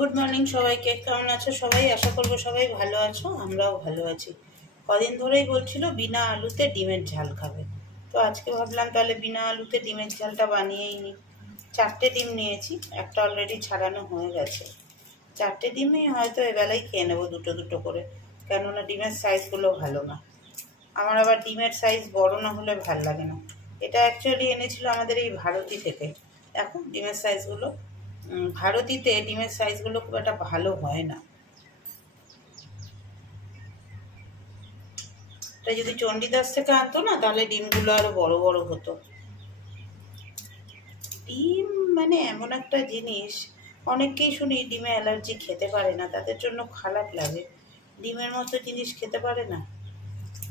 Good morning সবাইকে। কেমন আছো সবাই? আশা করব সবাই ভালো আছো, আমরাও ভালো আছি। কদিন ধরেই বলছিল বিনা আলুতে ডিমের ঝাল খাবে। তো আজকে ভাবলাম তাহলে বিনা আলুতে ডিমের ঝালটা বানিয়েই নিই চারটে ডিম নিয়েছি, একটা অলরেডি ছাড়ানো হয়ে গেছে। চারটে ডিমই হয়তো এবেলায় খেয়ে নেব দুটো দুটো করে, কেননা ডিমের সাইজগুলো ভালো না। আমার আবার ডিমের সাইজ বড় না হলে ভালো লাগে না। এটা অ্যাকচুয়ালি এনেছিল আমাদের এই ভারতী থেকে। দেখো ডিমের সাইজগুলো ভারতীতে ডিমের সাইজগুলো খুব একটা ভালো হয় না। এটা যদি চণ্ডীদাস থেকে আনতো না, তাহলে ডিমগুলো আরও বড় বড় হতো। ডিম মানে এমন একটা জিনিস, অনেককেই শুনি ডিমে অ্যালার্জি খেতে পারে না, তাদের জন্য খারাপ লাগে। ডিমের মতো জিনিস খেতে পারে না।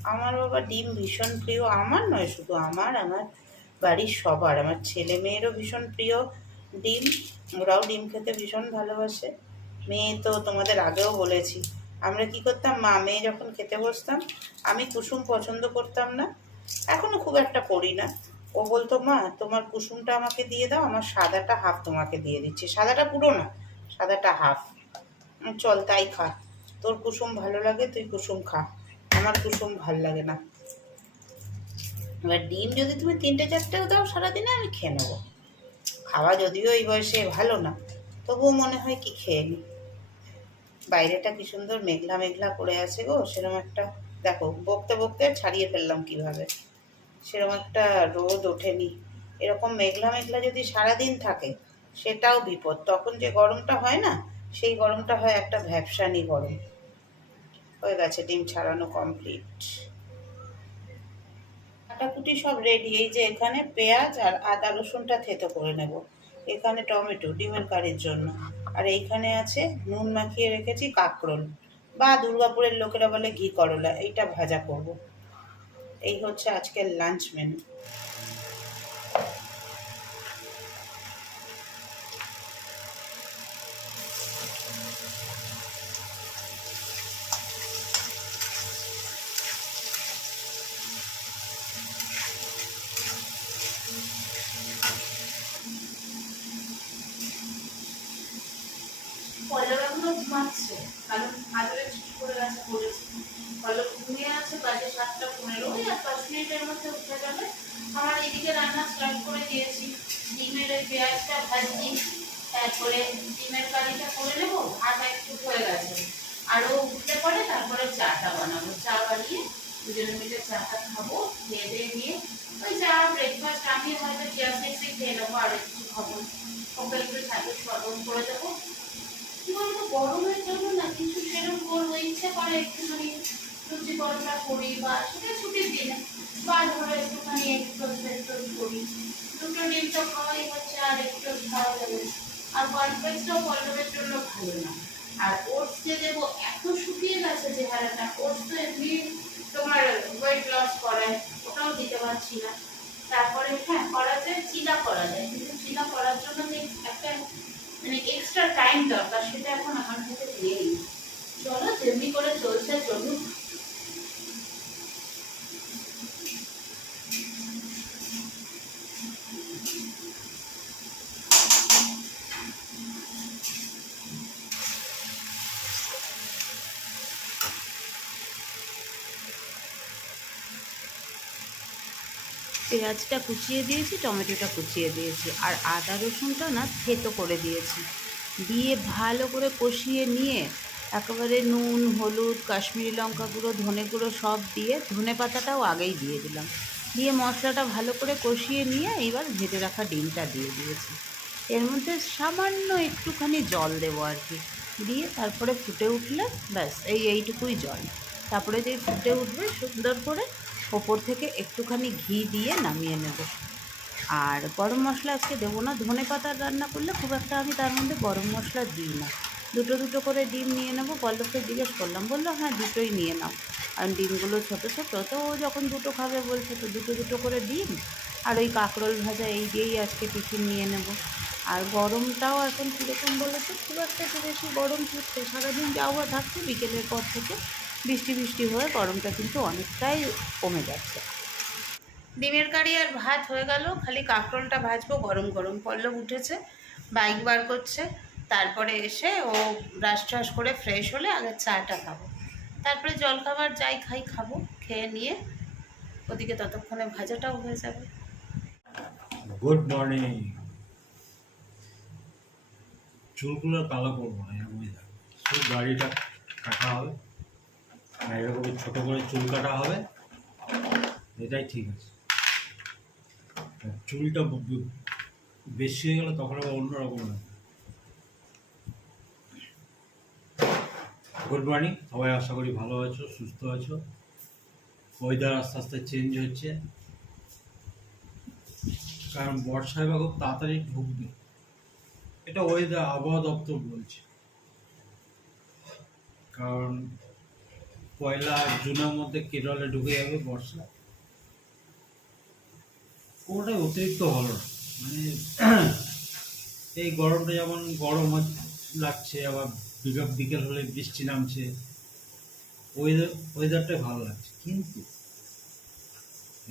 আমার বাবা ডিম ভীষণ প্রিয়, আমার নয়, শুধু আমার আমার বাড়ির সবার, আমার ছেলে মেয়েরও ভীষণ প্রিয় ডিম। ওরাও ডিম খেতে ভীষণ ভালোবাসে। মেয়ে তো তোমাদের আগেও বলেছি। আমরা কি করতাম, মা মেয়ে যখন খেতে বসতাম, আমি কুসুম পছন্দ করতাম না। এখনও খুব একটা করি না। ও বলতো, মা, তোমার কুসুমটা আমাকে দিয়ে দাও, আমার সাদাটা হাফ তোমাকে দিয়ে দিচ্ছি। সাদাটা পুরো না, সাদাটা হাফ। চল, তাই খা। তোর কুসুম ভালো লাগে, তুই কুসুম খা। আমার কুসুম ভালো লাগে না। এবার ডিম যদি তুমি তিনটে চারটেও দাও সারাদিনে, আমি খেয়ে নেব। খাওয়া যদিও এই বয়সে ভালো না, তবুও মনে হয় কি খেয়ে নি। বাইরেটা কি সুন্দর মেঘলা মেঘলা করে আছে গো সেরকম একটা, দেখো, বকতে বকতে ছাড়িয়ে ফেললাম কীভাবে। সেরকম একটা রোদ ওঠেনি। এরকম মেঘলা মেঘলা যদি সারাদিন থাকে, সেটাও বিপদ। তখন যে গরমটা হয় না, সেই গরমটা হয় একটা ভ্যাপসানি গরম। হয়ে গেছে, ডিম ছাড়ানো কমপ্লিট কাটাকুটি সব রেডি এই যে এখানে পেঁয়াজ আর আদা রসুনটা থেতো করে নেব। এখানে টমেটো, ডিমের কারির জন্য। আর এইখানে আছে নুন মাখিয়ে রেখেছি কাঁকরোল। বা দুর্গাপুরের লোকেরা বলে ঘি করলা, এইটা ভাজা করব। এই হচ্ছে আজকের লাঞ্চ মেনু পল্লব এখনও ঘুমাচ্ছে কারণ আদরে ছুটি করে গেছে বলেছি পল্লব ঘুমিয়ে আছে, বাজে সাতটা পনেরো। আর পাঁচ মিনিটের মধ্যে উঠে যাবে। আমার এদিকে রান্না স্টার্ট করে দিয়েছি। ডিমের ওই পেঁয়াজটা ভাজছি তারপরে ডিমের কারিটা করে নেব ভাত একটু হয়ে গেছে। আরও উঠলে পরে, তারপরে চাটা বানাবো। চা বানিয়ে দুজনে মিলে চাটা খাব, খেয়ে দিয়ে নিয়ে। ওই চা ব্রেকফাস্ট আমি হয়তো চেয়ার সিক্সে খেয়ে নেব, আর কিছু খাব। ওকে একটু ছাতুর সরবত করে দেবো। আর ওটস যে দেবো, এত শুকিয়ে গেছে চেহারাটা। ওটস তো এমনি তোমার ওয়েট লস করায় ওটাও দিতে পারছি না। তারপরে হ্যাঁ করা যায় চিলা করা যায়। কিন্তু চিলা করার জন্য যে একটা মানে এক্সট্রা টাইম দরকার সেটা এখন আমার কাছে নেই। চলো যেমনি করে চলছে চলুক। পেঁয়াজটা কুচিয়ে দিয়েছি, টমেটোটা কুচিয়ে দিয়েছি, আর আদা রসুনটা না থেতো করে দিয়েছি। দিয়ে ভালো করে কষিয়ে নিয়ে একেবারে নুন, হলুদ, কাশ্মীরি লঙ্কা গুঁড়ো, ধনে গুঁড়ো সব দিয়ে ধনে পাতাটাও আগেই দিয়ে দিলাম। দিয়ে মশলাটা ভালো করে কষিয়ে নিয়ে এবার ভেজে রাখা ডিমটা দিয়ে দিয়েছি। এর মধ্যে সামান্য একটুখানি জল দেবো আর কি। দিয়ে তারপরে ফুটে উঠলে ব্যাস, এই এইটুকুই জল। তারপরে যে ফুটে উঠবে সুন্দর করে ওপর থেকে একটুখানি ঘি দিয়ে নামিয়ে নেব। আর গরম মশলা আজকে দেবো না। ধনে পাতার রান্না করলে খুব একটা আমি তার মধ্যে গরম মশলা দিই না। দুটো দুটো করে ডিম নিয়ে নেব। পল্লবকে জিজ্ঞেস করলাম, বলল হ্যাঁ দুটোই নিয়ে নাও। কারণ ডিমগুলো ছোটো ছোটো, তো ও যখন দুটো খাবে বলছে, তো দুটো দুটো করে ডিম আর ওই কাঁকরোল ভাজা এই দিয়েই আজকে টিফিন নিয়ে নেব। আর গরমটাও এখন কীরকম বলেছে খুব একটা বেশি গরম থাকছে সারাদিন যাওয়া থাকছে বিকেলের পর থেকে। বৃষ্টি বৃষ্টি হয়ে গরমটা কিন্তু অনেকটাই কমে যাচ্ছে। ডিমের কারি আর ভাত হয়ে গেল খালি কাঁকরোলটা ভাজবো গরম গরম পল্লব উঠেছে বাইক বার করছে। তারপরে এসে ও ব্রাশ ট্রাশ করে ফ্রেশ হলে আগে চাটা খাব। তারপরে জলখাবার যাই খাই খাব খেয়ে নিয়ে ওদিকে ততক্ষণে ভাজাটাও হয়ে যাবে। গুড মর্নিং চুলগুলো কালো করব না এরকম শুধু গাড়িটা কাটা হবে। আর এরকম ছোট করে চুল কাটা হবে। এটাই ঠিক আছে। চুলটা বেশি হয়ে গেলে তখন আবার অন্যরকম লাগে গুড মর্নিং সবাই আশা করি ভালো আছো, সুস্থ আছো। ওয়েদার আস্তে আস্তে চেঞ্জ হচ্ছে। কারণ বর্ষায় বা খুব তাড়াতাড়ি ঢুকবে। এটা ওয়েদার আবহাওয়া দপ্তর বলছে। কারণ পয়লা জুনের মধ্যে কেরলে ঢুকে যাবে বর্ষা। কোনোটাই অতিরিক্ত হলো মানে এই গরমটা যেমন গরম লাগছে, আবার বিকেল হলে বৃষ্টি নামছে ওয়েদার ওয়েদারটাই ভালো লাগছে। কিন্তু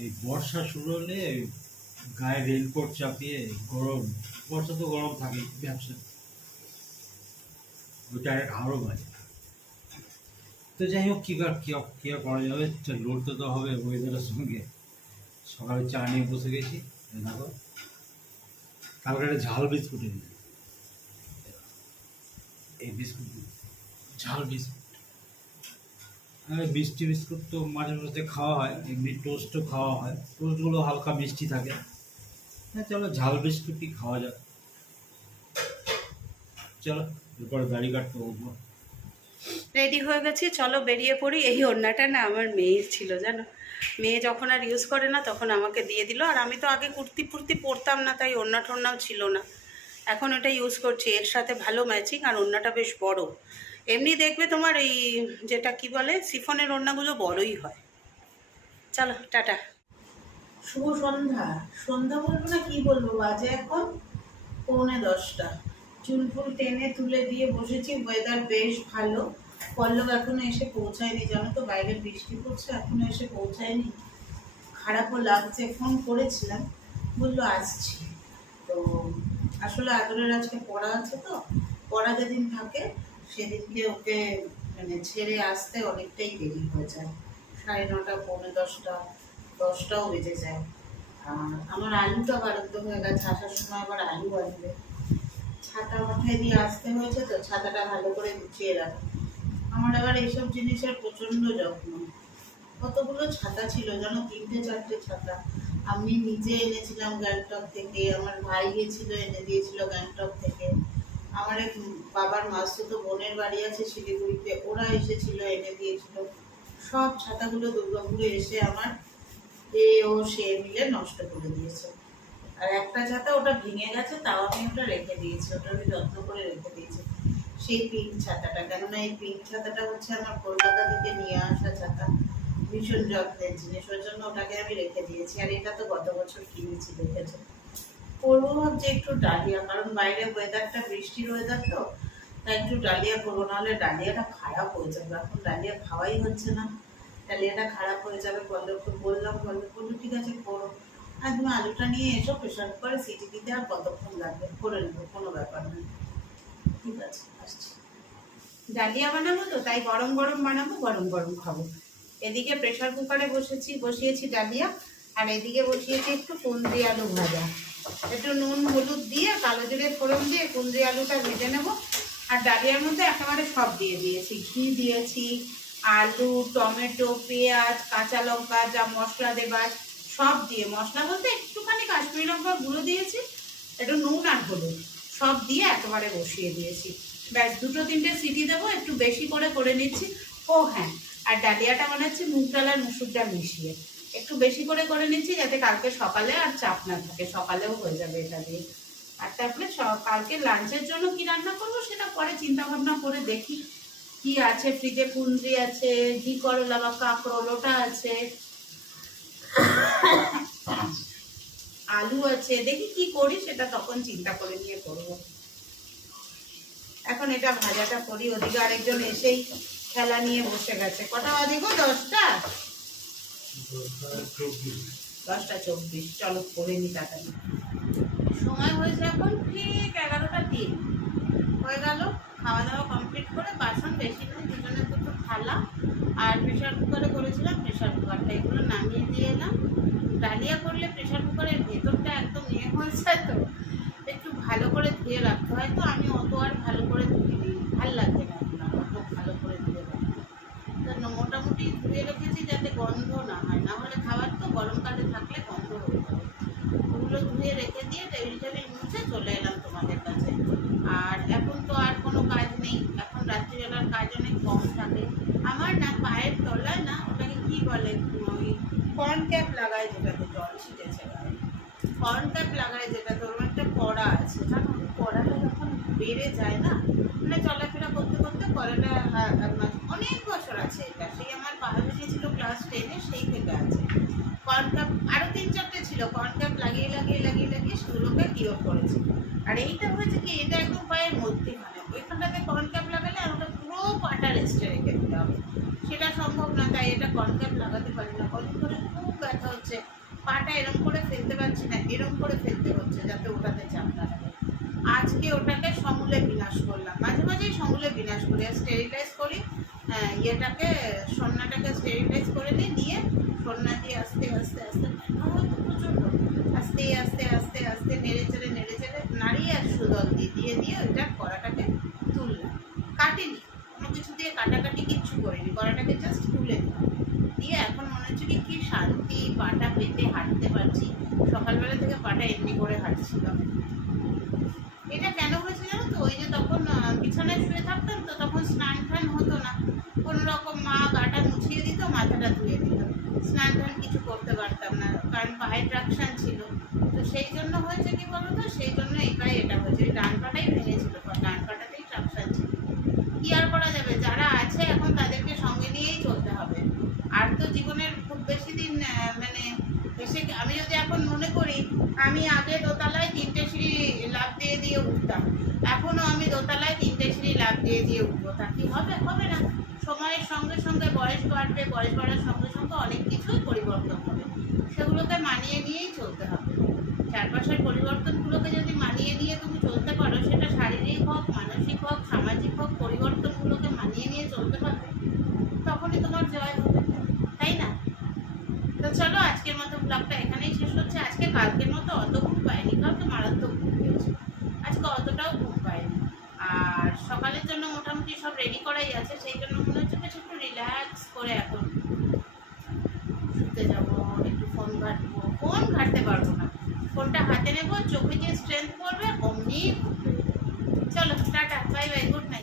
এই বর্ষা শুরু হলে গায়ে রেনকোট চাপিয়ে গরম, বর্ষা তো গরম থাকে ব্যবসা ওইটা আরও বাজে। তো যাই হোক, কী কর কী করা যাবে? লড়তে তো হবে ওয়েদারের সঙ্গে। সকালে চা নিয়ে বসে গেছি। দেখো, কালকে একটা ঝাল বিস্কুট এনেছি। এই বিস্কুট ঝাল বিস্কুট। মিষ্টি বিস্কুট তো মাঝে মাঝে খাওয়া হয়, এমনি টোস্টও খাওয়া হয়। টোস্টগুলো হালকা মিষ্টি থাকে। হ্যাঁ চলো ঝাল বিস্কুটই খাওয়া যাক। চলো, এরপরে গাড়ি কাটতে উঠবো। রেডি হয়ে গেছি, চলো বেরিয়ে পড়ি। এই ওড়নাটা না আমার মেয়ের ছিল, জানো? মেয়ে যখন আর ইউজ করে না, তখন আমাকে দিয়ে দিল। আর আমি তো আগে কুর্তি ফুর্তি পরতাম না, তাই ওড়না টোড়নাও ছিল না। এখন এটা ইউজ করছি, এর সাথে ভালো ম্যাচিং আর ওড়নাটা বেশ বড়। এমনি দেখবে তোমার এই যেটা কি বলে সিফনের ওড়নাগুলো বড়ই হয়। চলো, টাটা। শুভ সন্ধ্যা। সন্ধ্যা বলব না, কি বলব? বাজে এখন পৌনে দশটা। চুল ফুল টেনে তুলে দিয়ে বসেছি ওয়েদার বেশ ভালো। পল্লব এখনও এসে পৌঁছায়নি, জানো তো বাইরে বৃষ্টি পড়ছে, এখনও এসে পৌঁছায়নি। খারাপও লাগছে ফোন করেছিলাম, বলল আসছি। তো আসলে আদরের আজকে পড়া আছে তো, পড়া যেদিন থাকে সেদিনকে ওকে মানে ছেড়ে আসতে অনেকটাই দেরি হয়ে যায়। সাড়ে নটা, পৌনে দশটা, দশটাও বেজে যায়। আমার আলুটা বাড়ন্ত হয়ে গেছে, আসার সময় আবার আলু আসবে। ছাতা মাথায় দিয়ে আসতে হয়েছে তো ছাতাটা ভালো করে গুছিয়ে রাখো। আমার আবার এইসব জিনিসের প্রচণ্ড যত্ন। কতগুলো ছাতা ছিল যেন তিনটে, চারটে ছাতা। আমি নিজে এনেছিলাম গ্যাংটক থেকে, আমার ভাই গেছিল এনে দিয়েছিল গ্যাংটক থেকে। আমার এক বাবার মাসুতো বোনের বাড়ি আছে শিলিগুড়িতে, ওরা এসেছিল, এনে দিয়েছিল। সব ছাতাগুলো দুর্গাপুরে এসে আমার এ ও সে মিলে নষ্ট করে দিয়েছে। আর একটা ছাতা ওটা ভেঙে গেছে, তাও আমি ওটা রেখে দিয়েছি, ওটা আমি যত্ন করে রেখে দিয়েছি। সেই পিঙ্ক ছাতাটা, কেননা এই পিঙ্ক ছাতাটা হচ্ছে আমার কলকাতা থেকে নিয়ে আসা ছাতা। ভীষণ যত্নের জিনিস ওর জন্য ওটাকে আমি রেখে দিয়েছি, আর এটা তো গত বছর কিনেছি, দেখেছ? করব ভাবছি একটু ডালিয়া, কারণ বাইরে ওয়েদারটা বৃষ্টির ওয়েদার তো, তাই একটু ডালিয়া করব, নাহলে ডালিয়াটা খারাপ হয়ে যাবে। এখন ডালিয়া খাওয়াই হচ্ছে না, ডালিয়াটা খারাপ হয়ে যাবে পল্লবকে বললাম পল্লব বলল, ঠিক আছে, করো। আর তুমি আলুটা নিয়ে এসো প্রেশার করে সিটি দিতে আর কতক্ষণ লাগবে? করে নেব, কোনো ব্যাপার না। ঠিক আছে, আসছি। ডালিয়া বানাবো তো, তাই গরম গরম বানাবো, গরম গরম খাব। এদিকে প্রেশার কুকারে বসেছি, বসিয়েছি ডালিয়া, আর এদিকে বসিয়েছি একটু কুন্দ্রি আলু ভাজা। একটু নুন, হলুদ দিয়ে, কালো জিরে ফোড়ন দিয়ে কুন্দ্রি আলুটা ভেজে নেব। আর ডালিয়ার মধ্যে একেবারে সব দিয়ে দিয়েছি। ঘি দিয়েছি, আলু, টমেটো, পেঁয়াজ, কাঁচা লঙ্কা, যা মশলা দেবার সব দিয়ে মশলা বলতে একটুখানি কাশ্মীরি লঙ্কা গুঁড়ো দিয়েছি, একটু নুন আর হলুদ, সব দিয়ে একেবারে বসিয়ে দিয়েছি। ব্যাস, দুটো তিনটে সিটি দেবো, একটু বেশি করে করে নিচ্ছি। ও হ্যাঁ আর ডালিয়াটা বানাচ্ছি মুগ ডাল আর মুসুর ডাল মিশিয়ে। একটু বেশি করে করে নিচ্ছি যাতে কালকে সকালে আর চাপ না থাকে, সকালেও হয়ে যাবে এটা দিয়ে। আর তারপরে কালকে লাঞ্চের জন্য কি রান্না করব সেটা পরে চিন্তা ভাবনা করে দেখি। কি আছে, ফ্রিজে কুন্দ্রি আছে, ঘি করলা বা কাঁকরোল ওটা আছে আলু আছে, দেখি কি করি, সেটা তখন চিন্তা করে নিয়ে করব। এখন এটা ভাজাটা করি, ওদিকে আরেকজন এসেই খেলা নিয়ে বসে গেছে। কটা গো? দশটা? দশটা চব্বিশ, চলো করে নি তাড়াতাড়ি। সময় হয়েছে এখন ঠিক এগারোটা তিন। হয়ে গেল, খাওয়া দাওয়া কমপ্লিট করে বাসন বেশি নয় দুজনের দুটো থালা। আর প্রেশার কুকারে করেছিলাম প্রেশার কুকারটা এগুলো নামিয়ে দিয়ে এলাম। ডালিয়া করলে প্রেশার কুকারের ভেতরটা একদম ইয়ে হয়ে যায় তো, একটু ভালো করে ধুয়ে রাখতে হয় তো, আমি অত আর ভালো করে দিই ভালো লাগে না অত ভালো করে ধুয়ে রাখতে। তো মোটামুটি ধুয়ে রেখেছি যাতে গন্ধ না হয়, না হলে খাবার তো গরমকালে থাকলে গন্ধ হয়ে যাবে। ওগুলো ধুয়ে রেখে দিয়ে টেবিল টেবিল মুছে চলে এলাম তোমাদের কাছে। আর এখন তো আর কোনো কাজ নেই, এখন রাত্রিবেলার কাজ অনেক কম থাকে আমার না পায়ের তলায় না ওটাকে কি বলে ওই কর্ন ক্যাপ লাগায় যেটাতে জল ছিটেছে কর্ন ক্যাপ লাগায় যেটা তোর একটা পড়া আছে, জানো? পড়াটা যখন বেড়ে যায় না মানে চলাফেরা করতে করতে পড়াটা মানে অনেক বছর আছে এটা। সেই আমার পা ভেঙেছিল ক্লাস টেনে সেই থেকে আছে। কর্ন ক্যাপ আরও তিন চারটে ছিল কর্ন ক্যাপ লাগিয়ে লাগিয়ে লাগিয়ে লাগিয়ে সেগুলোকে কিওর করেছে। আর এইটা হয়েছে কি, এটা একদম পায়ের মধ্যেখানে ওইখানটাতে কর্ন ক্যাপ লাগালে আর ওটা পুরো পাটা রেস্টে রেখে দিতে হবে। সেটা সম্ভব না, তাই এটা কর্ন ক্যাপ লাগাতে পারি না। কদিন খুব ব্যথা হচ্ছে, পাটা এরম করে ফেলতে পারছি না, এরম করে ফেলতে হচ্ছে যাতে ওটাতে চাপ না আজকে ওটাকে সমূলে বিনাশ করলাম। মাঝে মাঝেই সমূলে বিনাশ করি আর স্টেরিলাইজ করি। ইয়েটাকে, সন্নাটাকে স্টেরিলাইজ করে নিই দিয়ে সন্না দিয়ে আস্তে আস্তে আস্তে প্রচণ্ড। আস্তে আস্তে আস্তে আস্তে, নেড়ে চেড়ে নেড়ে চেড়ে নাড়িয়ে আর সুদল দিয়ে দিয়ে দিয়ে ওইটা কড়াটাকে তুললাম। কাটিনি। কোনো কিছু দিয়ে কাটাকাটি কিচ্ছু করিনি। কড়াটাকে জাস্ট এখন কি শান্তি পাটা পেতে হাঁটতে পারছি, সকালবেলা থেকে পাটা এমনি করে হাঁটছিলাম এটা কেন হয়েছে জানো তো? ওই যে তখন বিছানায় শুয়ে থাকতাম তো, তখন স্নান টান হতো না। কোনো রকম মা গাটা মুছিয়ে দিত, মাথাটা ধুয়ে দিত। স্নান টান কিছু করতে পারতাম না, কারণ পায়ে ট্রাকশন ছিল। তো সেই জন্য হয়েছে কি বলো তো সেই জন্য এই পায়ে এটা হয়েছে ওই ডান পাটাই ভেঙেছিল ডান পাটাতেই ট্রাকশন ছিল কি আর করা যাবে যারা আছে এখন তাদেরকে সঙ্গে নিয়েই চলতে হবে আর তো জীবনের খুব বেশি দিন আহ, মানে এসে আমি যদি এখন মনে করি আমি আগে দোতলায় তিনটে সিঁড়ি লাভ দিয়ে দিয়ে উঠতাম। এখনও আমি দোতলায় তিনটে সিঁড়ি লাভ দিয়ে দিয়ে উঠবো। তা কি হবে? হবে না। সময়ের সঙ্গে সঙ্গে বয়স বাড়বে, বয়স বাড়ার সঙ্গে সঙ্গে অনেক কিছুই পরিবর্তন হবে। সেগুলোকে মানিয়ে নিয়েই চলতে হবে। চারপাশের পরিবর্তনগুলোকে যদি মানিয়ে নিয়ে তুমি চলতে পারো, সেটা শারীরিক হোক, মানসিক হোক, সামাজিক হোক পরিবর্তনগুলোকে মানিয়ে নিয়ে চলতে পারবে তখনই তোমার জয় হবে তাই না তো চলো আজকের মতো ব্লগটা এখানেই শেষ হচ্ছে। আজকে কালকের মতো অত ঘুম পাইনি, কালকে মারাত্মক ঘুম পেয়েছে। আজকে অতটাও ঘুম পাইনি। আর সকালের জন্য মোটামুটি সব রেডি করাই আছে, সেই জন্য মনে হচ্ছে বেশ একটু রিল্যাক্স করে এখন শুতে যাব, একটু ফোন ঘাটবো। ফোন ঘাটতে পারব না। ফোনটা হাতে নেব, চোখে যে স্ট্রেংথ পড়বে, অমনি। চলো, টাটা বাই বাই